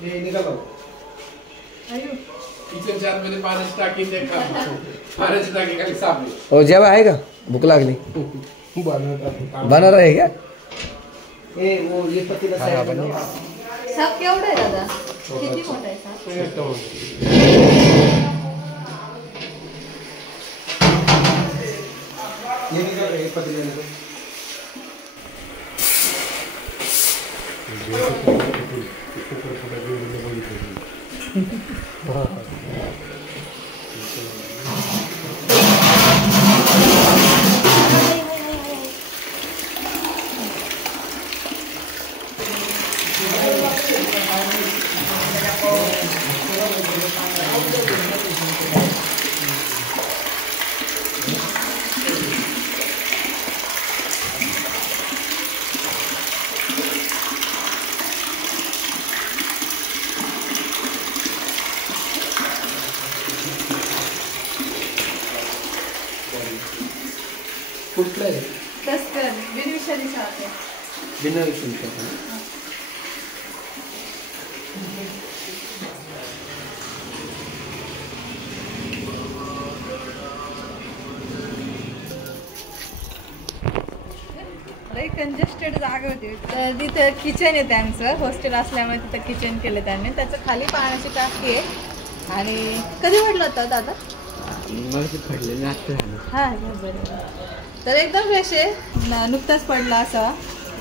ये निकालो आयु किचन चार मध्ये पाण्याची टाकी ते खा पाण्याची टाकी खाली सापली और जेवा आहे का भूक लागली बनवणार आहे क्या ए वो ये पतीला साइड में साप केवढा आहे दादा किती मोठा आहे साप ये निकाल ये पतीला निकाल कुठला आहे तस्कर बिनविषारी साप आहे बिना विषय लई कंजेस्टेड जागा होती तर तिथं किचन आहे त्यांचं हॉस्टेल असल्यामुळे तिथं किचन केलं त्यांनी त्याचं खाली पाण्याची टाकी आहे आणि कधी म्हटलं होतं दादा मला ते पडलेलं आत्ता हां बरं तर एकदम फ्रेश आहे नुकताच पडला असा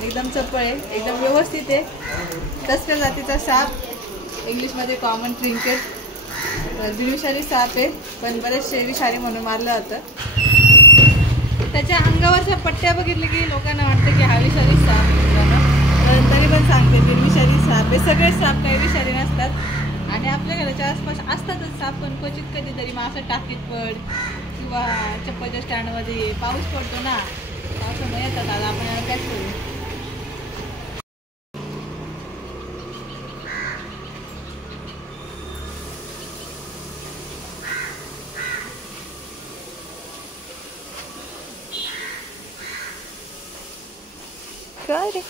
एकदम चपळ आहे एकदम व्यवस्थित आहे तस्कर जातीचा साप इंग्लिशमध्ये कॉमन ट्रिंकेट तर बिनविषारी साप आहे पण बरेचसे विषारी म्हणून मारलं होतं त्याच्या अंगावरच्या पट्ट्या बघितल्या की लोकांना वाटतं की हा विषारी साप पण तरी पण सांगते बिनविषारी साप हे सगळे साप काही विषारी नसतात आणि आपल्या घराच्या आसपास असतातच साप पण क्वचित कधीतरी मग असं टाकीत पड किंवा चप्पलच्या स्टँडमध्ये पाऊस पडतो ना पावसामुळे येतात आता आपण याला काय करू काय रे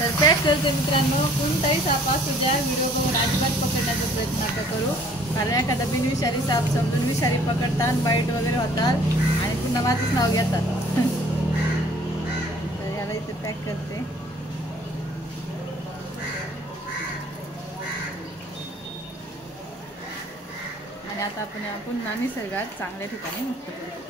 तर त्याच करते मित्रांनो कोणताही साप असू द्या व्हिडिओ बघून अजिबात पकडण्याचा प्रयत्न नका करू कारण एखादा बिनविषारी साप समजून विषारी पकडतात बाईट वगैरे होतात आणि पुन्हा माझंच नाव घेतात तर याला इथे पॅक करते आणि आता आपण पुन्हा निसर्गात चांगल्या ठिकाणी मुक्त करू